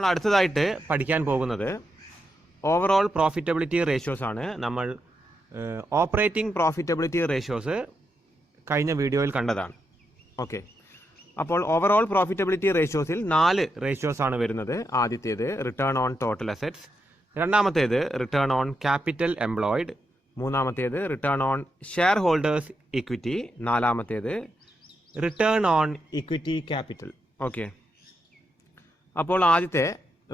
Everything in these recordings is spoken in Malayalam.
നമ്മൾ അടുത്തതായിട്ട് പഠിക്കാൻ പോകുന്നത് ഓവറോൾ പ്രോഫിറ്റബിലിറ്റി റേഷ്യോസ് ആണ്. നമ്മൾ ഓപ്പറേറ്റിംഗ് പ്രോഫിറ്റബിലിറ്റി റേഷ്യോസ് കഴിഞ്ഞ വീഡിയോയിൽ കണ്ടതാണ്. ഓക്കെ, അപ്പോൾ ഓവറോൾ പ്രോഫിറ്റബിലിറ്റി റേഷ്യോസിൽ 4 റേഷ്യോസ് ആണ് വരുന്നത്. ആദ്യത്തേത് റിട്ടേൺ ഓൺ ടോട്ടൽ അസറ്റ്സ്, രണ്ടാമത്തേത് റിട്ടേൺ ഓൺ ക്യാപിറ്റൽ എംപ്ലോയിഡ്, മൂന്നാമത്തേത് return on share holders equity, നാലാമത്തേത് return on equity capital. Okay, അപ്പോൾ ആദ്യത്തെ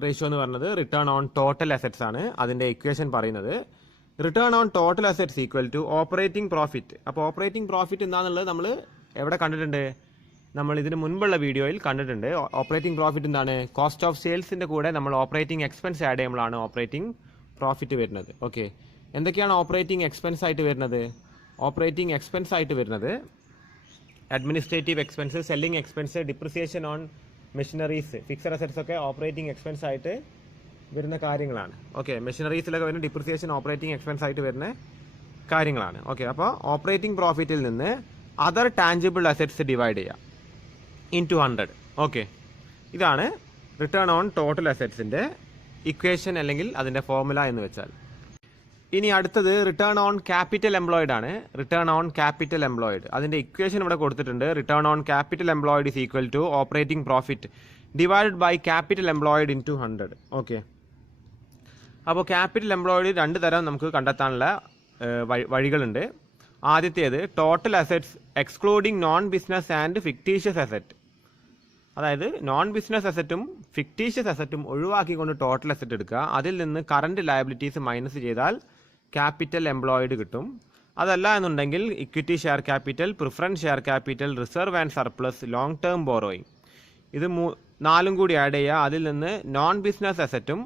റേഷ്യോ എന്ന് പറയുന്നത് റിട്ടേൺ ഓൺ ടോട്ടൽ അസറ്റ്സ് ആണ്. അതിൻ്റെ ഇക്വേഷൻ പറയുന്നത് return on total assets equal to operating profit. അപ്പോൾ ഓപ്പറേറ്റിംഗ് പ്രോഫിറ്റ് എന്താണെന്നുള്ളത് നമ്മൾ എവിടെ കണ്ടിട്ടുണ്ട്? നമ്മൾ ഇതിന് മുൻപുള്ള വീഡിയോയിൽ കണ്ടിട്ടുണ്ട്. ഓപ്പറേറ്റിംഗ് പ്രോഫിറ്റ് എന്താണ്? കോസ്റ്റ് ഓഫ് സെയിൽസിൻ്റെ കൂടെ നമ്മൾ ഓപ്പറേറ്റിംഗ് എക്സ്പെൻസ് ആഡ് ചെയ്യുമ്പോഴാണ് ഓപ്പറേറ്റിംഗ് പ്രോഫിറ്റ് വരുന്നത്. ഓക്കെ, എന്തൊക്കെയാണ് ഓപ്പറേറ്റിംഗ് എക്സ്പെൻസ് ആയിട്ട് വരുന്നത്? ഓപ്പറേറ്റിംഗ് എക്സ്പെൻസ് ആയിട്ട് വരുന്നത് administrative expense, selling expense, depreciation on machineries, fixed assets ഒക്കെ ഓപ്പറേറ്റിംഗ് എക്സ്പെൻസ് ആയിട്ട് വരുന്ന കാര്യങ്ങളാണ്. ഓക്കെ, മെഷീനറീസിലൊക്കെ വരുന്ന ഡിപ്രിസിയേഷൻ ഓപ്പറേറ്റിംഗ് എക്സ്പെൻസ് ആയിട്ട് വരുന്ന കാര്യങ്ങളാണ്. ഓക്കെ, അപ്പോൾ ഓപ്പറേറ്റിംഗ് പ്രോഫിറ്റിൽ നിന്ന് അതർ ടാഞ്ചിബിൾ അസറ്റ്സ് ഡിവൈഡ് ചെയ്യുക ഇൻറ്റു 100. ഓക്കെ, ഇതാണ് റിട്ടേൺ ഓൺ ടോട്ടൽ അസറ്റ്സിൻ്റെ ഇക്വേഷൻ അല്ലെങ്കിൽ അതിൻ്റെ ഫോർമുല എന്ന് വെച്ചാൽ. ഇനി അടുത്തത് റിട്ടേൺ ഓൺ ക്യാപിറ്റൽ എംപ്ലോയിഡ് ആണ്. റിട്ടേൺ ഓൺ ക്യാപിറ്റൽ എംപ്ലോയിഡ്, അതിൻ്റെ ഇക്വേഷൻ ഇവിടെ കൊടുത്തിട്ടുണ്ട്. Return on capital employed is equal to operating profit divided by capital employed into 100. Okay, അപ്പോൾ ക്യാപിറ്റൽ എംപ്ലോയിഡ് 2 തരം നമുക്ക് കണ്ടെത്താനുള്ള വഴികളുണ്ട്. ആദ്യത്തേത് total assets excluding non business and fictitious asset. അതായത് നോൺ ബിസിനസ് അസറ്റും ഫിക്റ്റീഷ്യസ് അസറ്റും ഒഴിവാക്കിക്കൊണ്ട് ടോട്ടൽ അസറ്റ് എടുക്കുക. അതിൽ നിന്ന് കറണ്ട് ലയബിലിറ്റീസ് മൈനസ് ചെയ്താൽ ക്യാപിറ്റൽ എംപ്ലോയിഡ് കിട്ടും. അതല്ല എന്നുണ്ടെങ്കിൽ equity share capital, preference share capital, reserve and surplus, long term borrowing, ഇത് 4 കൂടി ആഡ് ചെയ്യുക. അതിൽ നിന്ന് നോൺ ബിസിനസ് അസറ്റും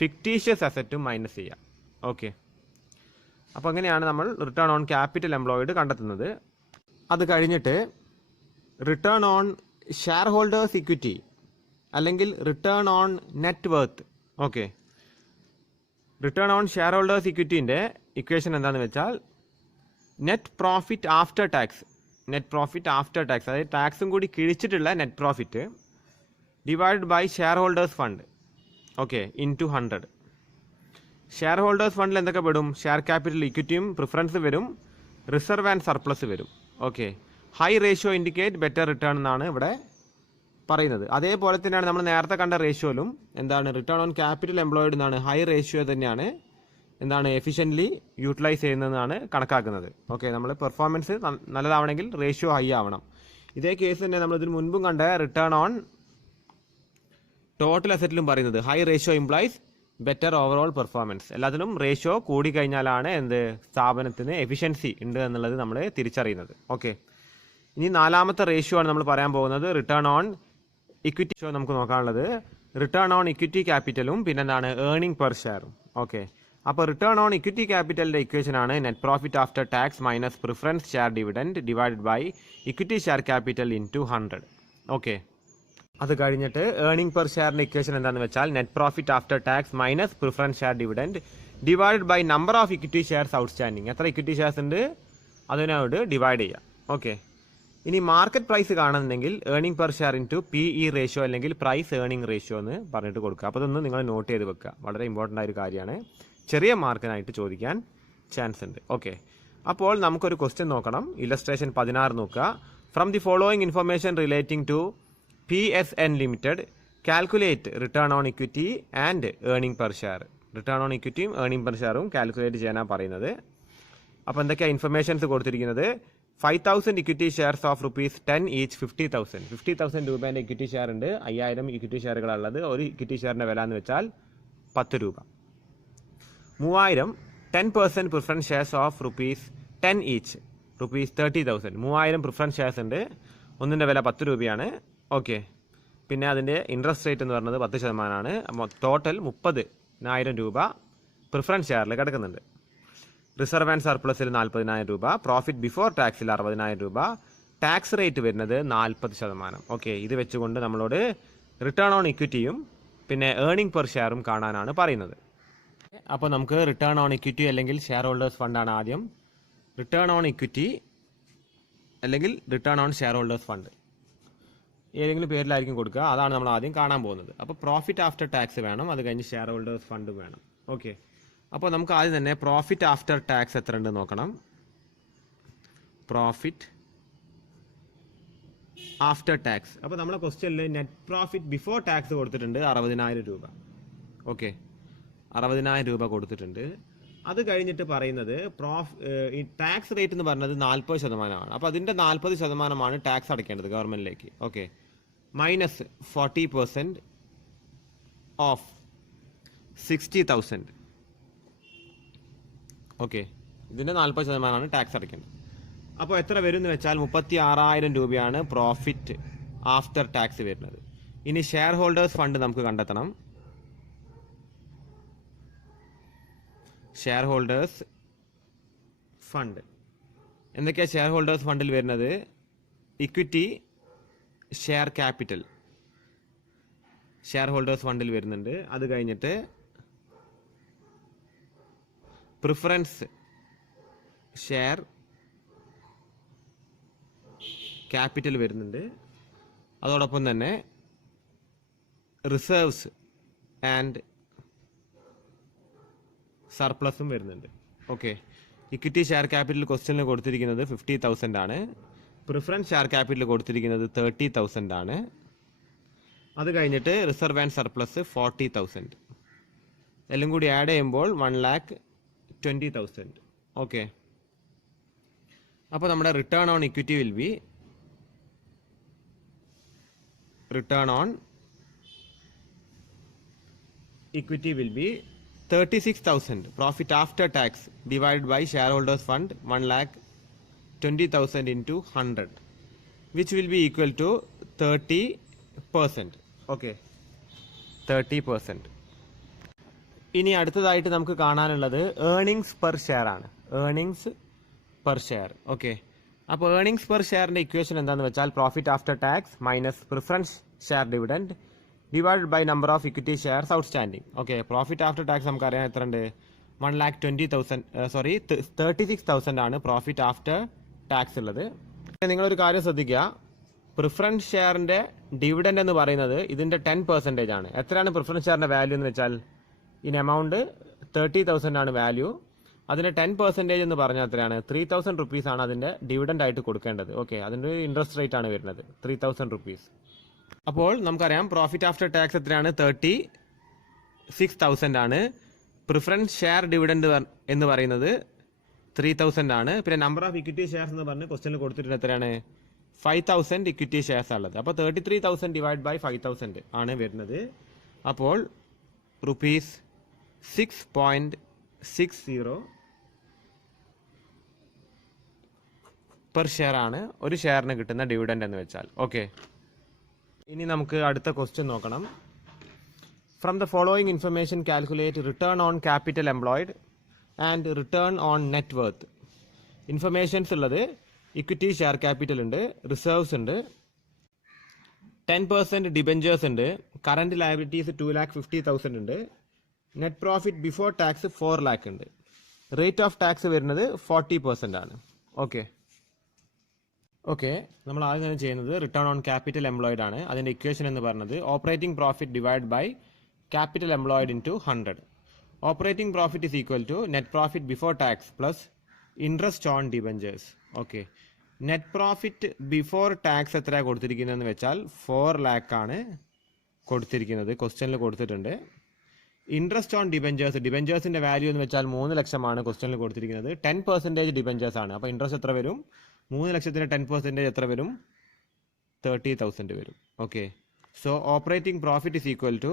ഫിക്റ്റീഷ്യസ് അസറ്റും മൈനസ് ചെയ്യുക. ഓക്കെ, അപ്പോൾ അങ്ങനെയാണ് നമ്മൾ റിട്ടേൺ ഓൺ ക്യാപിറ്റൽ എംപ്ലോയിഡ് കണ്ടെത്തുന്നത്. അത് കഴിഞ്ഞിട്ട് return on share holders equity അല്ലെങ്കിൽ return on net worth. Okay, return on share holders ഇക്വിറ്റീൻ്റെ ഇക്വേഷൻ എന്താണെന്ന് വെച്ചാൽ net profit after tax, net profit after tax, അതായത് ടാക്സും കൂടി കിഴിച്ചിട്ടുള്ള net profit divided by share holders fund. Okay, into 100. Share holders ഫണ്ടിൽ എന്തൊക്കെ പെടും? ഷെയർ ക്യാപിറ്റൽ, ഇക്വിറ്റിയും പ്രിഫറൻസ് വരും, റിസർവ് ആൻഡ് സർപ്ലസ് വരും. Okay, high ratio indicate better return എന്നാണ് ഇവിടെ പറയുന്നത്. അതേപോലെ തന്നെയാണ് നമ്മൾ നേരത്തെ കണ്ട റേഷ്യോയിലും എന്താണ് റിട്ടേൺ ഓൺ ക്യാപിറ്റൽ എംപ്ലോയിഡ് എന്നാണ് ഹൈ റേഷ്യോ തന്നെയാണ് എന്താണ് എഫിഷ്യൻ്റ്ലി യൂട്ടിലൈസ് ചെയ്യുന്നതെന്നാണ് കണക്കാക്കുന്നത്. ഓക്കെ, നമ്മൾ പെർഫോമൻസ് നല്ലതാവണമെങ്കിൽ റേഷ്യോ ഹൈ ആവണം. ഇതേ കേസ് തന്നെ നമ്മൾ ഇതിന് മുൻപും കണ്ട റിട്ടേൺ ഓൺ ടോട്ടൽ അസറ്റിലും പറയുന്നത് high ratio implies better overall performance. എല്ലാത്തിലും റേഷ്യോ കൂടിക്കഴിഞ്ഞാലാണ് എന്ത് സ്ഥാപനത്തിന് എഫിഷ്യൻസി ഉണ്ട് എന്നുള്ളത് നമ്മൾ തിരിച്ചറിയുന്നത്. ഓക്കെ, ഇനി 4ാമത്തെ റേഷ്യോ ആണ് നമ്മൾ പറയാൻ പോകുന്നത് റിട്ടേൺ ഓൺ ഇക്വിറ്റി. ഷോ നമുക്ക് നോക്കാനുള്ളത് റിട്ടേൺ ഓൺ ഇക്വിറ്റി ക്യാപിറ്റലും പിന്നെ എന്താണ് ഏർണിംഗ് പെർ ഷെയറും. ഓക്കെ, അപ്പോൾ റിട്ടേൺ ഓൺ ഇക്വിറ്റി ക്യാപിറ്റലിൻ്റെ ഇക്വേഷൻ ആണ് net profit after tax minus preference share dividend divided by equity share capital into 100. Okay, അത് കഴിഞ്ഞിട്ട് ഏർണിംഗ് പെർ ഷെയറിൻ്റെ ഇക്വേഷൻ എന്താണെന്ന് വെച്ചാൽ net profit after tax minus preference share dividend divided by number of equity shares outstanding. എത്ര ഇക്വിറ്റി ഷെയർസ് ഉണ്ട് അതിനോട് ഡിവൈഡ് ചെയ്യുക. ഓക്കെ, ഇനി മാർക്കറ്റ് പ്രൈസ് കാണുന്നുണ്ടെങ്കിൽ earning per share into PE ratio അല്ലെങ്കിൽ പ്രൈസ് ഏർണിംഗ് റേഷ്യോ എന്ന് പറഞ്ഞിട്ട് കൊടുക്കുക. അപ്പോൾ ഇതൊന്ന് നിങ്ങൾ നോട്ട് ചെയ്ത് വെക്കുക, വളരെ ഇമ്പോർട്ടൻ്റ് ആയ ഒരു കാര്യമാണ്. ചെറിയ മാർക്കിനായിട്ട് ചോദിക്കാൻ ചാൻസ് ഉണ്ട്. ഓക്കെ, അപ്പോൾ നമുക്കൊരു ക്വസ്റ്റ്യൻ നോക്കണം. ഇലസ്ട്രേഷൻ 16 നോക്കുക. From the following information relating to PSN limited calculate return on equity and earning per share. Return on ഇക്വിറ്റിയും ഏർണിംഗ് പെർ ഷെയറും കാൽക്കുലേറ്റ് ചെയ്യാനാണ് പറയുന്നത്. അപ്പോൾ എന്തൊക്കെയാണ് ഇൻഫർമേഷൻസ് കൊടുത്തിരിക്കുന്നത്? 5,000 ഇക്വിറ്റി ഷെയർസ് ഓഫ് ₹10 ഈച്ച് 50,000 രൂപേൻ്റെ ഇക്വിറ്റി ഷെയർ ഉണ്ട്. 5000 ഇക്വിറ്റി ഷെയറുകളുള്ളത്. ഒരു ഇക്വിറ്റി ഷെയറിൻ്റെ വില എന്ന് വെച്ചാൽ 10 രൂപ. 3000 10% preference shares of ₹10 each ₹30,000. 3000 preference shares ഉണ്ട്. ഒന്നിൻ്റെ വില 10 രൂപയാണ്. ഓക്കെ, പിന്നെ അതിൻ്റെ ഇൻട്രസ്റ്റ് റേറ്റ് എന്ന് പറയുന്നത് 10%. ടോട്ടൽ 30,000 രൂപ പ്രിഫറൻസ് ഷെയറിൽ കിടക്കുന്നുണ്ട്. റിസർവ് ആൻഡ് സർപ്ലസിൽ 40,000 രൂപ, പ്രോഫിറ്റ് ബിഫോർ ടാക്സിൽ 60,000 രൂപ, ടാക്സ് റേറ്റ് വരുന്നത് 40%. ഓക്കെ, ഇത് വെച്ചുകൊണ്ട് നമ്മളോട് റിട്ടേൺ ഓൺ ഇക്വിറ്റിയും പിന്നെ ഏർണിംഗ് പെർ ഷെയറും കാണാനാണ് പറയുന്നത്. അപ്പോൾ നമുക്ക് റിട്ടേൺ ഓൺ ഇക്വിറ്റി അല്ലെങ്കിൽ ഷെയർ ഹോൾഡേഴ്സ് ഫണ്ടാണ് ആദ്യം. റിട്ടേൺ ഓൺ ഇക്വിറ്റി അല്ലെങ്കിൽ return on share holders fund. ഏതെങ്കിലും പേരിലായിരിക്കും കൊടുക്കുക. അതാണ് നമ്മൾ ആദ്യം കാണാൻ പോകുന്നത്. അപ്പോൾ പ്രോഫിറ്റ് ആഫ്റ്റർ ടാക്സ് വേണം, അത് കഴിഞ്ഞ് ഷെയർ ഹോൾഡേഴ്സ് ഫണ്ടും വേണം. ഓക്കെ, അപ്പോൾ നമുക്ക് ആദ്യം തന്നെ പ്രോഫിറ്റ് ആഫ്റ്റർ ടാക്സ് എത്ര ഉണ്ട് നോക്കണം. Profit after tax. അപ്പോൾ നമ്മളെ ക്വസ്റ്റ്യനിൽ നെറ്റ് പ്രോഫിറ്റ് ബിഫോർ ടാക്സ് കൊടുത്തിട്ടുണ്ട് 60,000 രൂപ. ഓക്കെ, 60,000 രൂപ കൊടുത്തിട്ടുണ്ട്. അത് കഴിഞ്ഞിട്ട് പറയുന്നത് ഈ ടാക്സ് റേറ്റ് എന്ന് പറഞ്ഞത് 40%. അപ്പോൾ അതിൻ്റെ 40% ടാക്സ് അടയ്ക്കേണ്ടത് ഗവൺമെൻറ്റിലേക്ക്. Okay, minus 40% of 60,000. ഓക്കെ, ഇതിൻ്റെ 40% ടാക്സ് അടയ്ക്കേണ്ടത്. അപ്പോൾ എത്ര വരും എന്ന് വെച്ചാൽ 36,000 രൂപയാണ് പ്രോഫിറ്റ് ആഫ്റ്റർ ടാക്സ് വരുന്നത്. ഇനി ഷെയർ ഹോൾഡേഴ്സ് ഫണ്ട് നമുക്ക് കണ്ടെത്തണം. ഷെയർ ഹോൾഡേഴ്സ് ഫണ്ട് എന്തൊക്കെയാണ് ഷെയർ ഹോൾഡേഴ്സ് ഫണ്ടിൽ വരുന്നത്? Equity share capital share holders ഫണ്ടിൽ വരുന്നുണ്ട്. അത് കഴിഞ്ഞിട്ട് പ്രിഫറൻസ് ഷെയർ ക്യാപിറ്റൽ വരുന്നുണ്ട്. അതോടൊപ്പം തന്നെ റിസർവ്സ് ആൻഡ് സർപ്ലസും വരുന്നുണ്ട്. ഓക്കെ, ഇക്വിറ്റി ഷെയർ ക്യാപിറ്റൽ ക്വസ്റ്റ്യനിൽ കൊടുത്തിരിക്കുന്നത് 50,000 ആണ്. പ്രിഫറൻസ് ഷെയർ ക്യാപിറ്റൽ കൊടുത്തിരിക്കുന്നത് 30,000 ആണ്. അത് കഴിഞ്ഞിട്ട് റിസർവ് ആൻഡ് സർപ്ലസ് 40,000. എല്ലാം കൂടി ആഡ് ചെയ്യുമ്പോൾ 1,20,000. ഓക്കെ, അപ്പോൾ നമ്മുടെ return on equity will be return on equity will be 36,000 profit after tax divided by shareholders fund 1,20,000 into 100, which will be equal to 30%. Okay, 30%. ഇനി അടുത്തതായിട്ട് നമുക്ക് കാണാനുള്ളത് ഏർണിങ്സ് പെർ ഷെയർ ആണ്. Earnings per share. ഓക്കെ, അപ്പോൾ ഏർണിങ്സ് പെർ ഷെയറിൻ്റെ ഇക്വേഷൻ എന്താണെന്ന് വെച്ചാൽ profit after tax minus preference share dividend divide by number of equity shares outstanding. Okay, profit after tax നമുക്കറിയാം എത്ര ഉണ്ട്? 36,000 ആണ് പ്രോഫിറ്റ് ആഫ്റ്റർ ടാക്സ് ഉള്ളത്. നിങ്ങളൊരു കാര്യം ശ്രദ്ധിക്കുക, പ്രിഫറൻസ് ഷെയറിൻ്റെ ഡിവിഡൻഡ് എന്ന് പറയുന്നത് ഇതിൻ്റെ 10% ആണ്. എത്രയാണ് പ്രിഫറൻസ് ഷെയറിൻ്റെ വാല്യൂ എന്ന് വെച്ചാൽ ഇൻ എമൗണ്ട് 30,000 ആണ് വാല്യൂ. അതിൻ്റെ 10% എന്ന് പറഞ്ഞാൽ എത്രയാണ്? 3,000 rupees ആണ് അതിൻ്റെ ഡിവിഡൻഡ് ആയിട്ട് കൊടുക്കേണ്ടത്. ഓക്കെ, അതിൻ്റെ ഇൻട്രസ്റ്റ് റേറ്റ് ആണ് വരുന്നത് 3,000 rupees. അപ്പോൾ നമുക്കറിയാം പ്രോഫിറ്റ് ആഫ്റ്റർ ടാക്സ് എത്രയാണ്? 36,000 ആണ്. പ്രിഫറൻസ് ഷെയർ ഡിവിഡൻഡ് എന്ന് പറയുന്നത് 3,000 ആണ്. പിന്നെ നമ്പർ ഓഫ് ഇക്വിറ്റി ഷെയർസ് എന്ന് പറഞ്ഞ് ക്വസ്റ്റ്യനിൽ കൊടുത്തിട്ട് എത്രയാണ്? 5,000 ഇക്വിറ്റി ഷെയർസ് ഉള്ളത്. അപ്പോൾ 33,000 ഡിവൈഡ് ബൈ 5,000 ആണ് വരുന്നത്. അപ്പോൾ ₹6.60 പെർ ഷെയർ ആണ് ഒരു ഷെയറിന് കിട്ടുന്ന ഡിവിഡൻഡ് എന്ന് വെച്ചാൽ. ഓക്കെ, ഇനി നമുക്ക് അടുത്ത ക്വസ്റ്റ്യൻ നോക്കണം. From the following information calculate return on capital employed and return on net worth. Informations ഉള്ളത് ഇക്വിറ്റി ഷെയർ ക്യാപിറ്റൽ ഉണ്ട്, റിസർവ്സ് ഉണ്ട്, 10% ഡിബെഞ്ചേഴ്സ് ഉണ്ട്, കറണ്ട് ലയബിലിറ്റീസ് 2,50,000 ഉണ്ട്, net profit before tax 4 lakh ഉണ്ട്. റേറ്റ് ഓഫ് ടാക്സ് വരുന്നത് 40% ആണ്. ഓക്കെ, നമ്മൾ ആദ്യം തന്നെ ചെയ്യുന്നത് റിട്ടേൺ ഓൺ ക്യാപിറ്റൽ എംപ്ലോയിഡ് ആണ്. അതിൻ്റെ ഇക്വേഷൻ എന്ന് പറഞ്ഞത് operating profit divide by capital employed into 100. Operating profit is equal to net profit before tax plus interest on debentures. Okay, net profit before tax എത്രയാണ് കൊടുത്തിരിക്കുന്നതെന്ന് വെച്ചാൽ 4 lakh ആണ് കൊടുത്തിരിക്കുന്നത്, ക്വസ്റ്റ്യനിൽ കൊടുത്തിട്ടുണ്ട്. ഇൻട്രസ്റ്റ് ഓൺ ഡിബെഞ്ചേഴ്സിൻ്റെ വാല്യൂ എന്ന് വെച്ചാൽ 3 ലക്ഷമാണ് ക്വസ്റ്റ്യനിൽ കൊടുത്തിരിക്കുന്നത്. 10% ഡിബെഞ്ചേഴ്സ് ആണ്. അപ്പോൾ ഇൻട്രസ്റ്റ് എത്ര വരും? 3 ലക്ഷത്തിൻ്റെ 10% എത്ര വരും? 30,000 വരും. Okay, so operating profit is equal to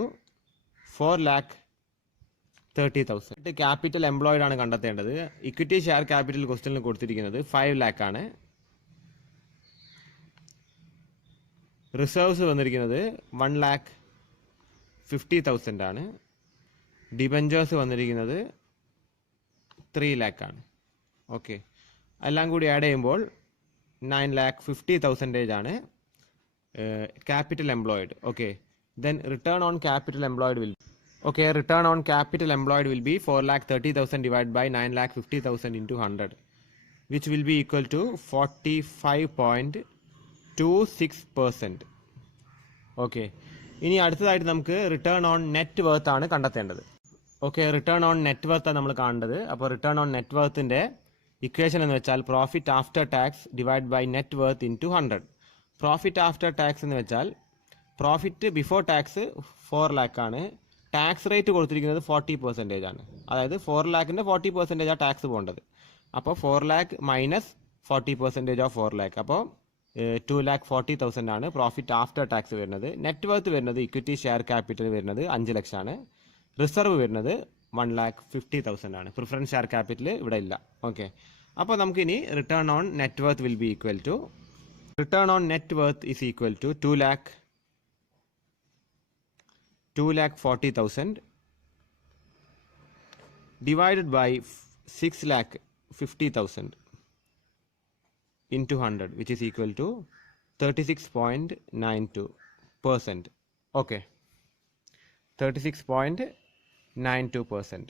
4,30,000. Capital employed ആണ് കണ്ടെത്തേണ്ടത്. ഇക്വിറ്റി ഷെയർ ക്യാപിറ്റൽ ക്വസ്റ്റ്യനിൽ കൊടുത്തിരിക്കുന്നത് 5 lakh ആണ്. റിസർവ്സ് വന്നിരിക്കുന്നത് 1,50,000 ആണ്. ഡിബെഞ്ചേഴ്സ് വന്നിരിക്കുന്നത് 3 lakh ആണ്. ഓക്കെ, എല്ലാം കൂടി ആഡ് ചെയ്യുമ്പോൾ 9,50,000 ആണ് capital employed. Okay, then return on capital employed will be 4,30,000 divided by 9,50,000 into 100, which will be equal to 45.26%. Okay, ഇനി അടുത്തതായിട്ട് നമുക്ക് റിട്ടേൺ ഓൺ നെറ്റ് വർത്ത് ആണ് കണ്ടെത്തേണ്ടത്. Okay, return on net worth ആണ് നമ്മൾ കാണേണ്ടത്. അപ്പോൾ റിട്ടേൺ ഓൺ നെറ്റ് വർത്തിൻ്റെ ഇക്വേഷൻ എന്ന് വെച്ചാൽ profit after tax divide by net worth into 100. Profit after tax എന്ന് വെച്ചാൽ പ്രോഫിറ്റ് ബിഫോർ ടാക്സ് 4 lakh ആണ്. ടാക്സ് റേറ്റ് കൊടുത്തിരിക്കുന്നത് 40% ആണ്. അതായത് 4 lakhൻ്റെ 40% ആ ടാക്സ് പോകേണ്ടത്. അപ്പോൾ 4 lakh മൈനസ് 40% ഓഫ് 4 lakh, അപ്പോൾ 2,40,000 ആണ് പ്രോഫിറ്റ് ആഫ്റ്റർ ടാക്സ് വരുന്നത്. നെറ്റ് വർത്ത് വരുന്നത് ഇക്വിറ്റി ഷെയർ ക്യാപിറ്റൽ വരുന്നത് 5 ലക്ഷമാണ്. റിസർവ് വരുന്നത് 1,50,000 ആണ്. പ്രിഫറൻസ് ഷെയർ ക്യാപിറ്റൽ ഇവിടെ ഇല്ല. ഓക്കെ, അപ്പോൾ നമുക്കിനി return on net worth will be equal to return on net worth is equal to 2,40,000 divided by 6,50,000 into 100, which is equal to 36.92%. Okay, 36.92%.